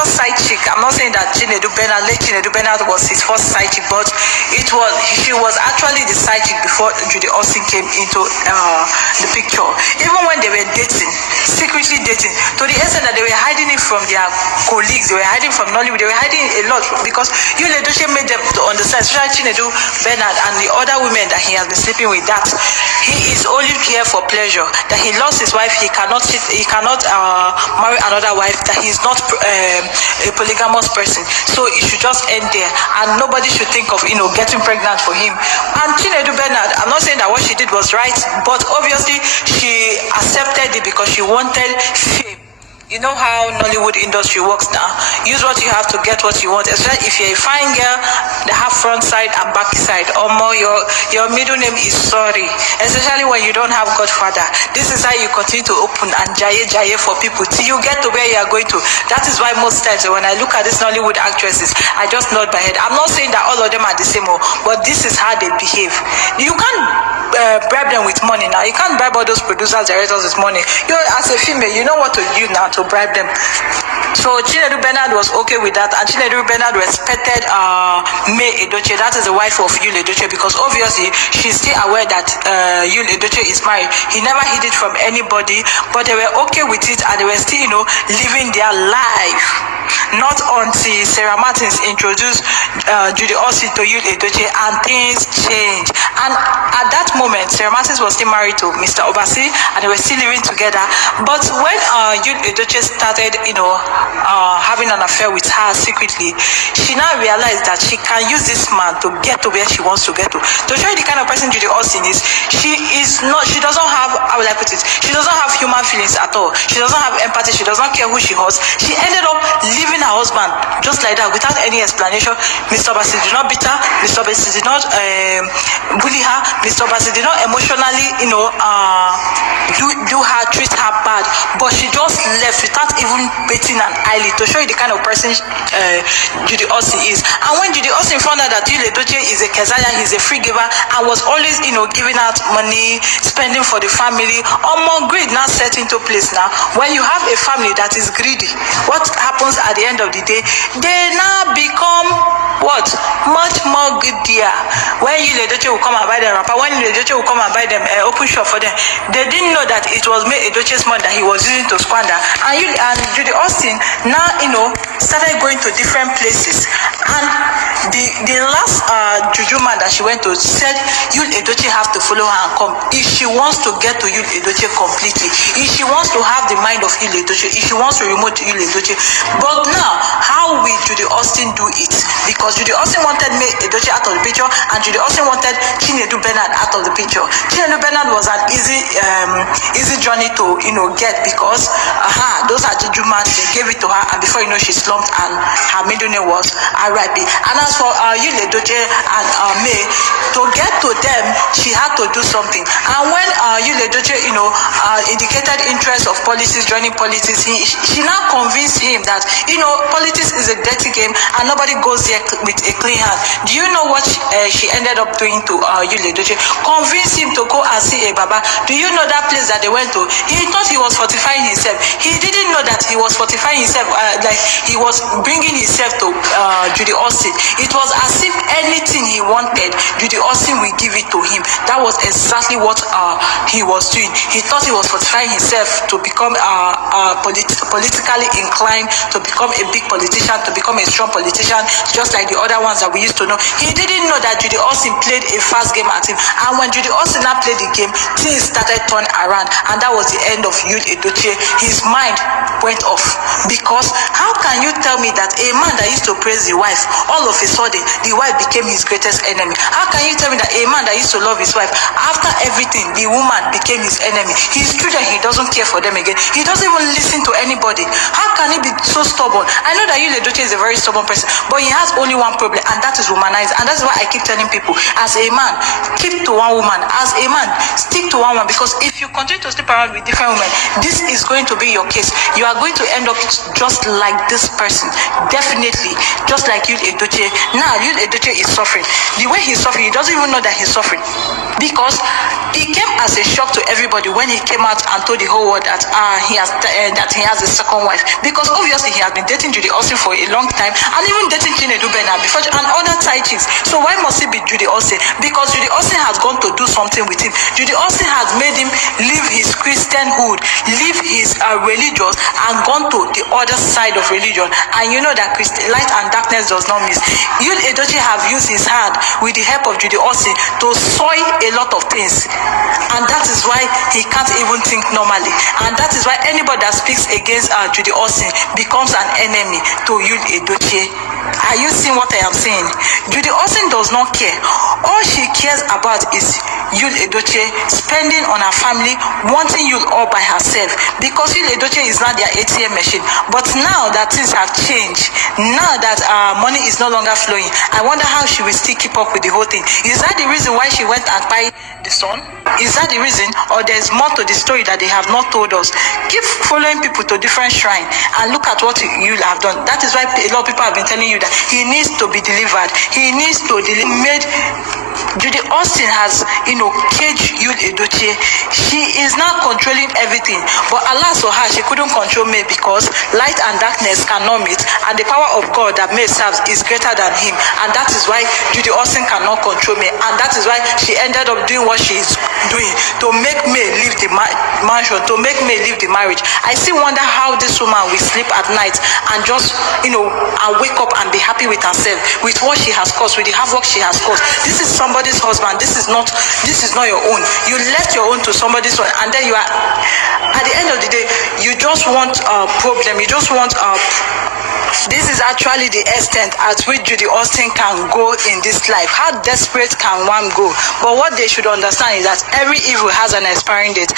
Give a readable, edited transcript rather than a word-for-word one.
previous side chick, I'm not saying that late Chinedu Bernard was his first side chick, but she was actually the side chick before Judy Austin came into the picture. Even when they were dating, secretly dating, to the extent that they were hiding it from their colleagues, they were hiding from Nollywood, they were hiding a lot because Yul Edochie made them to understand, especially Chinedu Bernard and the other women that he has been sleeping with, that he is only here for pleasure, that he lost his wife, he cannot marry another wife, that he's not a polygamous person, so it should just end there and nobody should think of getting pregnant for him. And Chinedu Bernard, I'm not saying that what she did was right, but obviously she accepted it because she wanted fame. You know how Nollywood industry works now. Use what you have to get what you want. Especially if you're a fine girl, they have front side and back side. Or more, your middle name is sorry. Especially when you don't have Godfather. This is how you continue to open and jaye for people till you get to where you are going to. That is why most times when I look at these Nollywood actresses, I just nod my head. I'm not saying that all of them are the same, but this is how they behave. You can't bribe them with money now. You can't bribe all those producers, directors with money. You, as a female, you know what to do now to bribe them. So Chinedu Bernard was okay with that, and Chinedu Bernard respected May Edochie, that is the wife of Yul Edochie, because obviously she's still aware that Yul Edochie is married. He never hid it from anybody, but they were okay with it, and they were still, living their life. Not until Sarah Martins introduced Judy Austin to Yul Edochie and things changed. And at that moment, Sarah Martins was still married to Mr. Obasi, and they were still living together. But when Yul Edochie started, having an affair with her secretly, she now realized that she can use this man to get to where she wants to get to. To show you the kind of person Judy Austin is, she doesn't have, how will I put it, she doesn't have human feelings at all. She doesn't have empathy. She doesn't care who she hurts. She ended up leaving her husband just like that without any explanation. Mr. Obasi did not beat her. Mr. Obasi did not bully her. Mr. Obasi did not emotionally, treat her bad. But she just left without even batting an eyelid, to show you the kind of person Judy Austin is. And when Judy Austin found out that Yul Edochie is a Kezaya, he's a free giver, and was always, giving out money, spending for the family, more greed now set into place now. When you have a family that is greedy, what happens at the end of the day? They now become what? Much more greedier. When Yul Edochie will come and buy them wrapper, when Yul Edochie will come and buy them open shop for them, they didn't know that it was May Edochie's money that he was using to squander. And Judy Austin now, started going to different places. And the last juju man that she went to said Yul Edochie have to follow her and come if she wants to get to Yul Edochie completely, if she wants to have the mind of Yul Edochie, if she wants to remote Yul Edochie. But now, how will Judy Austin do it? Because Judy Austin wanted May Edochie out of the picture, and Judy Austin wanted Chinedu Bernard out of the picture. Chinedu Bernard was an easy journey to get, because those are juju man, they gave it to her, and before you know, she slumped, and her middle name was R.I.P. And as for Yul Edochie and May, to get to them, she had to do something. And when Yul Edochie, indicated interest of politics, joining politics, she now convinced him that, politics is a dirty game, and nobody goes there with a clean hand. Do you know what she ended up doing to Yul Edochie? Convinced him to go and see a Baba. Do you know that place that they went to? He thought he was fortifying himself. He didn't know that he was fortifying himself, like he was bringing himself to Judy Austin. It was as if anything he wanted, Judy Austin will give it to him. That was exactly what he was doing. He thought he was fortifying himself to become politically inclined, to become a big politician, to become a strong politician, just like the other ones that we used to know. He didn't know that Judy Austin played a fast game at him. And when Judy Austin now played the game, things started turning around, and that was the end of Yul Edochie. His mind went off, because how can you tell me that a man that used to praise the wife, all of a sudden the wife became his greatest enemy? How can you tell me that a man that used to love his wife, after everything, the woman became his enemy? His children, he doesn't care for them again. He doesn't even listen to anybody. How can he be so stubborn? I know that Yul Edochie is a very stubborn person, but he has only only one problem, and that is womanizing. And that's why I keep telling people, as a man, keep to one woman. As a man, stick to one woman, because if you continue to sleep around with different women, this is going to be your case. You are going to end up just like this person, definitely, just like you, Edochie. Now, you, Edochie, is suffering. The way he's suffering, he doesn't even know that he's suffering, because it came as a shock to everybody when he came out and told the whole world that he has a second wife, because obviously he has been dating Judy Austin for a long time, and even dating Chinedu Bena before, and other side chicks. So why must it be Judy Austin? Because Judy Austin has gone to do something with him. Judy Austin has made him leave his Christianhood, leave his religious, and gone to the other side of religion. And you know that light and darkness does not mix. You, Edochie, have used his hand with the help of Judy Austin to soil a lot of things, and that is why he can't even think normally, and that is why anybody that speaks against Judy Austin becomes an enemy to you, Edochie. Are you seeing what I am saying? Judy Austin does not care. All she cares about is Yul Edochie spending on her family, wanting Yul all by herself, because Yul Edochie is not their ATM machine. But now that things have changed, now that money is no longer flowing, I wonder how she will still keep up with the whole thing. Is that the reason why she went and buy the son? Is that the reason, or there's more to the story that they have not told us? Keep following people to different shrine and look at what you have done. That is why a lot of people have been telling you that he needs to be delivered. He needs to made. Judy Austin has, caged Yul Edochie. She is now controlling everything. But alas for her, she couldn't control May, because light and darkness cannot meet, and the power of God that May serves is greater than him. And that is why Judy Austin cannot control May. And that is why she ended up doing what she is doing, to make May leave the mansion, to make May leave the marriage. I still wonder how this woman will sleep at night and just, and wake up and be happy with herself, with what she has caused, with the havoc she has caused. This is somebody's husband. This is not your own. You left your own to somebody's one, and then you are, at the end of the day, you just want a problem. You just want a. This is actually the extent at which Judy Austin can go in this life. How desperate can one go? But what they should understand is that every evil has an expiring date.